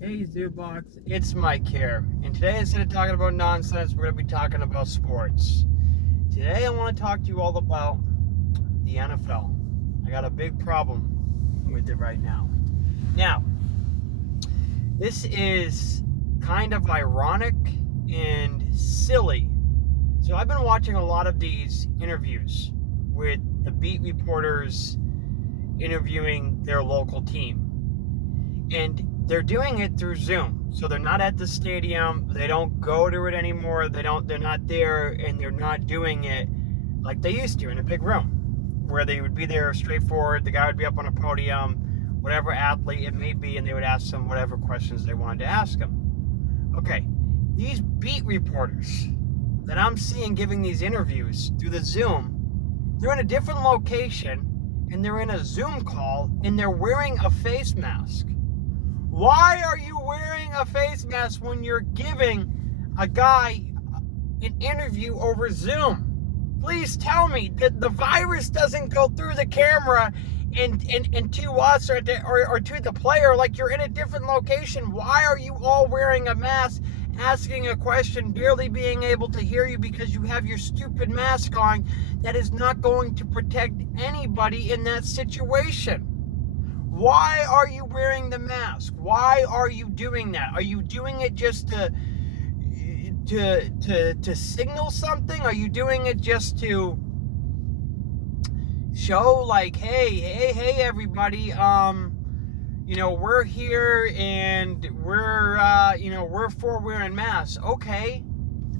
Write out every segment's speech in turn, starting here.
Hey Zoobox, it's Mike here, and today instead of talking about nonsense, we're going to be talking about sports. Today I want to talk to you all about the NFL. I got a big problem with it right now. Now, this is kind of ironic and silly. So I've been watching a lot of these interviews with the beat reporters interviewing their local team. And they're doing it through Zoom. So they're not at the stadium. They don't go to it anymore. They're not there, and they're not doing it like they used to in a big room where they would be there straightforward. The guy would be up on a podium, whatever athlete it may be, and they would ask them whatever questions they wanted to ask him. Okay, these beat reporters that I'm seeing giving these interviews through the Zoom, they're in a different location and they're in a Zoom call and they're wearing a face mask. Why are you wearing a face mask when you're giving a guy an interview over Zoom? Please tell me that the virus doesn't go through the camera and to us or to the player. Like, you're in a different location. Why are you all wearing a mask, asking a question, barely being able to hear you because you have your stupid mask on that is not going to protect anybody in that situation? Why are you wearing the mask? Why are you doing that? Are you doing it just to signal something? Are you doing it just to show like, hey everybody, we're here and we're for wearing masks. Okay.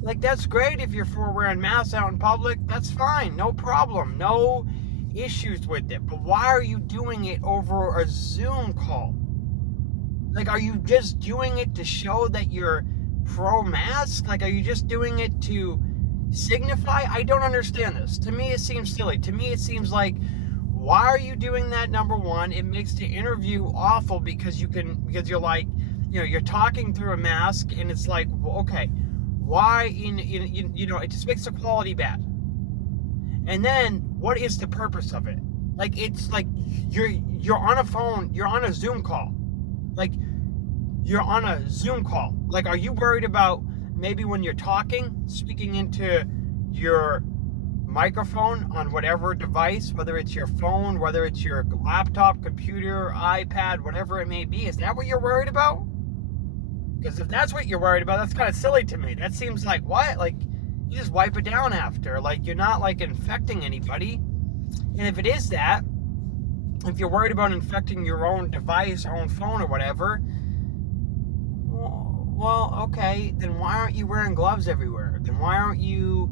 Like, that's great if you're for wearing masks out in public. That's fine. No problem. No issues with it. But why are you doing it over a Zoom call? Like, are you just doing it to show that you're pro-mask? Like, are you just doing it to signify? I don't understand this. To me, it seems silly. To me, it seems like, why are you doing that? Number one, it makes the interview awful because you're like, you're talking through a mask, and it's like, well, okay, why it just makes the quality bad. And then, what is the purpose of it? Like, it's like you're on a phone, you're on a Zoom call. Like, you're on a Zoom call. Like, are you worried about maybe when you're talking, speaking into your microphone on whatever device, whether it's your phone, whether it's your laptop, computer, iPad, whatever it may be? Is that what you're worried about? Because if that's what you're worried about, that's kind of silly to me. That seems like, what? Like, you just wipe it down after. Like, you're not, like, infecting anybody. And if it is that, if you're worried about infecting your own device, own phone, or whatever, well, okay, then why aren't you wearing gloves everywhere? Then why aren't you,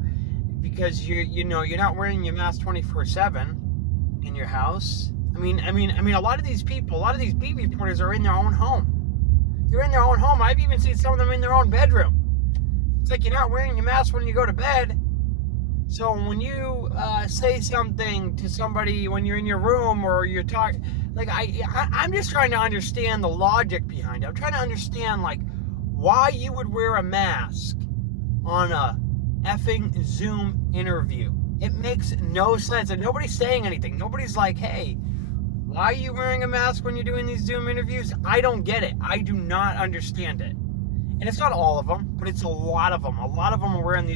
because you're not wearing your mask 24/7 in your house? I mean, a lot of these people, a lot of these beat reporters are in their own home. They're in their own home. I've even seen some of them in their own bedroom. It's like, you're not wearing your mask when you go to bed. So when you say something to somebody when you're in your room or you're talking, like, I'm just trying to understand the logic behind it. I'm trying to understand, like, why you would wear a mask on a effing Zoom interview. It makes no sense, and nobody's saying anything. Nobody's like, hey, why are you wearing a mask when you're doing these Zoom interviews? I don't get it. I do not understand it. And it's not all of them, but it's a lot of them. A lot of them are wearing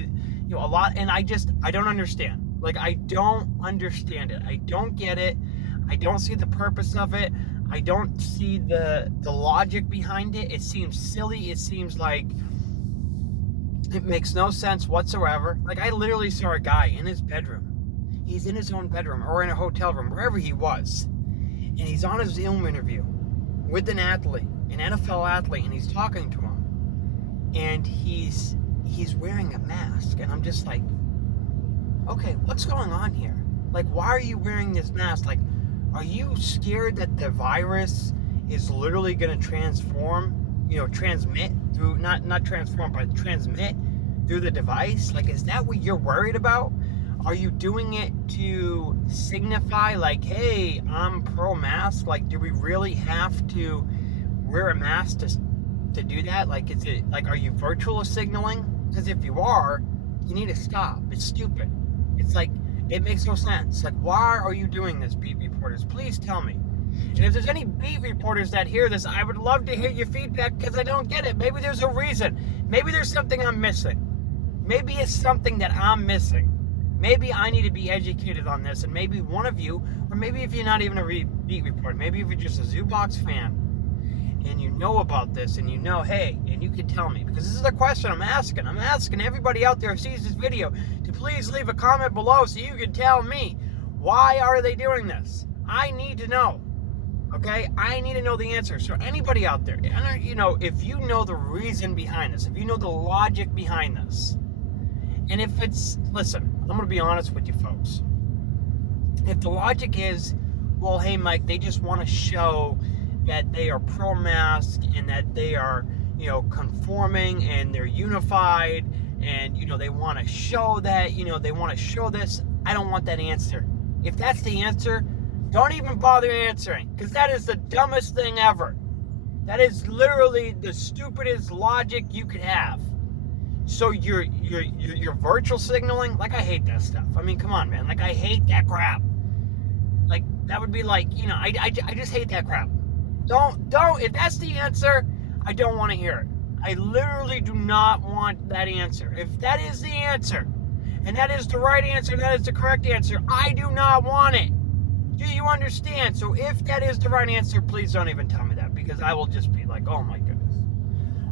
a lot, and I don't understand. Like, I don't understand it. I don't get it. I don't see the purpose of it. I don't see the logic behind it. It seems silly. It seems like it makes no sense whatsoever. Like, I literally saw a guy in his bedroom. He's in his own bedroom or in a hotel room, wherever he was. And he's on a Zoom interview with an athlete, an NFL athlete, and he's talking to him. And he's wearing a mask. And I'm just like, okay, what's going on here? Like, why are you wearing this mask? Like, are you scared that the virus is literally going to transmit through, not transform, but transmit through the device? Like, is that what you're worried about? Are you doing it to signify, like, hey, I'm pro-mask? Like, do we really have to wear a mask to do that? Like, are you virtual signaling? Because if you are, you need to stop. It's stupid. It's like, it makes no sense. Like, why are you doing this, beat reporters? Please tell me. And if there's any beat reporters that hear this, I would love to hear your feedback because I don't get it. Maybe there's a reason. Maybe there's something I'm missing. Maybe it's something that I'm missing. Maybe I need to be educated on this, and maybe one of you, or maybe if you're not even a beat reporter, maybe if you're just a Zoobox fan, and you know about this, and you know, hey, and you can tell me, because this is the question I'm asking. I'm asking everybody out there who sees this video to please leave a comment below so you can tell me, why are they doing this? I need to know, okay? I need to know the answer. So anybody out there, you know, if you know the reason behind this, if you know the logic behind this, and if it's, listen, I'm going to be honest with you folks. If the logic is, well, hey, Mike, they just want to show that they are pro-mask and that they are, you know, conforming and they're unified and, you know, they want to show that, you know, they want to show this, I don't want that answer. If that's the answer, don't even bother answering, because that is the dumbest thing ever. That is literally the stupidest logic you could have. So you're virtual signaling? Like, I hate that stuff. I mean, come on, man. Like, I hate that crap. Like, that would be like, you know, I just hate that crap. Don't, if that's the answer, I don't want to hear it. I literally do not want that answer. If that is the answer, and that is the right answer, that is the correct answer, I do not want it. Do you understand? So if that is the right answer, please don't even tell me that, because I will just be like, oh my goodness.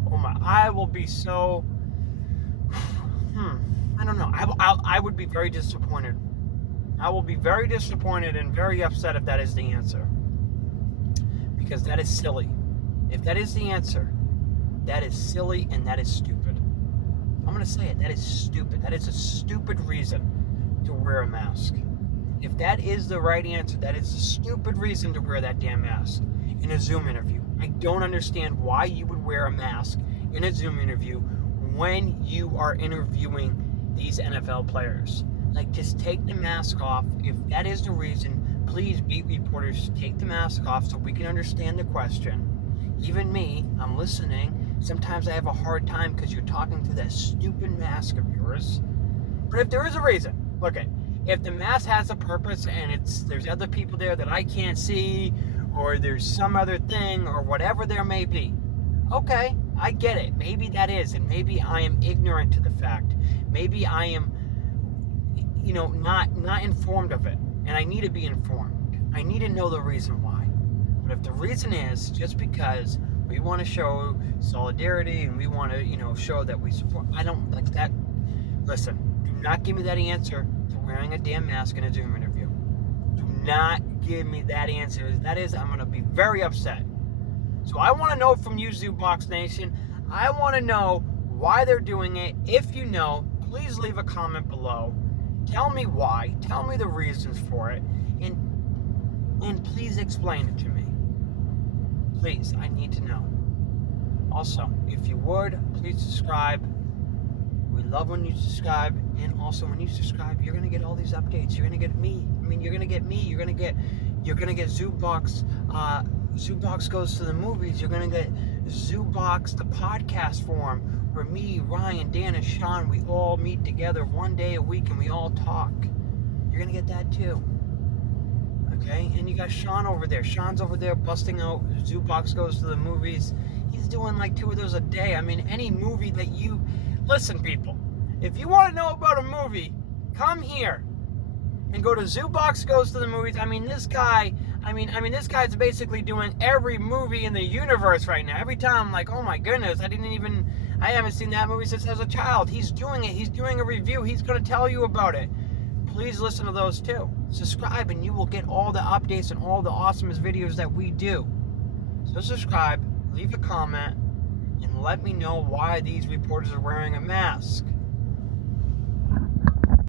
Oh my, I will be so, I don't know. I would be very disappointed. I will be very disappointed and very upset if that is the answer. Because that is silly. If that is the answer, that is silly and that is stupid. I'm going to say it. That is stupid. That is a stupid reason to wear a mask. If that is the right answer, that is a stupid reason to wear that damn mask in a Zoom interview. I don't understand why you would wear a mask in a Zoom interview when you are interviewing these NFL players. Like, just take the mask off. If that is the reason, please, beat reporters, take the mask off so we can understand the question. Even me, I'm listening. Sometimes I have a hard time because you're talking through that stupid mask of yours. But if there is a reason, look at, if the mask has a purpose and there's other people there that I can't see, or there's some other thing, or whatever there may be, okay, I get it. Maybe that is, and maybe I am ignorant to the fact. Maybe I am, you know, not informed of it, and I need to be informed. I need to know the reason why. But if the reason is just because we want to show solidarity and we want to, you know, show that we support, I don't like that. Listen, do not give me that answer to wearing a damn mask in a Zoom interview. Do not give me that answer. If that is, I'm going to be very upset. So I want to know from you, Zoobox Nation. I want to know why they're doing it. If you know, please leave a comment below. Tell me why. Tell me the reasons for it. And please explain it to me. Please, I need to know. Also, if you would, please subscribe. We love when you subscribe. And also, when you subscribe, you're going to get all these updates. You're going to get me. I mean, you're going to get me. You're going to get Zoobox. Zoobox Goes to the Movies. You're going to get Zoobox, the podcast form, where me, Ryan, Dan, and Sean, we all meet together one day a week and we all talk. You're going to get that too. Okay? And you got Sean over there. Sean's over there busting out Zoobox Goes to the Movies. He's doing like 2 of those a day. I mean, any movie that you... Listen, people. If you want to know about a movie, come here and go to Zoobox Goes to the Movies. I mean, this guy... this guy's basically doing every movie in the universe right now. Every time I'm like, oh my goodness, I haven't seen that movie since I was a child. He's doing it. He's doing a review. He's going to tell you about it. Please listen to those too. Subscribe and you will get all the updates and all the awesomest videos that we do. So subscribe, leave a comment, and let me know why these reporters are wearing a mask.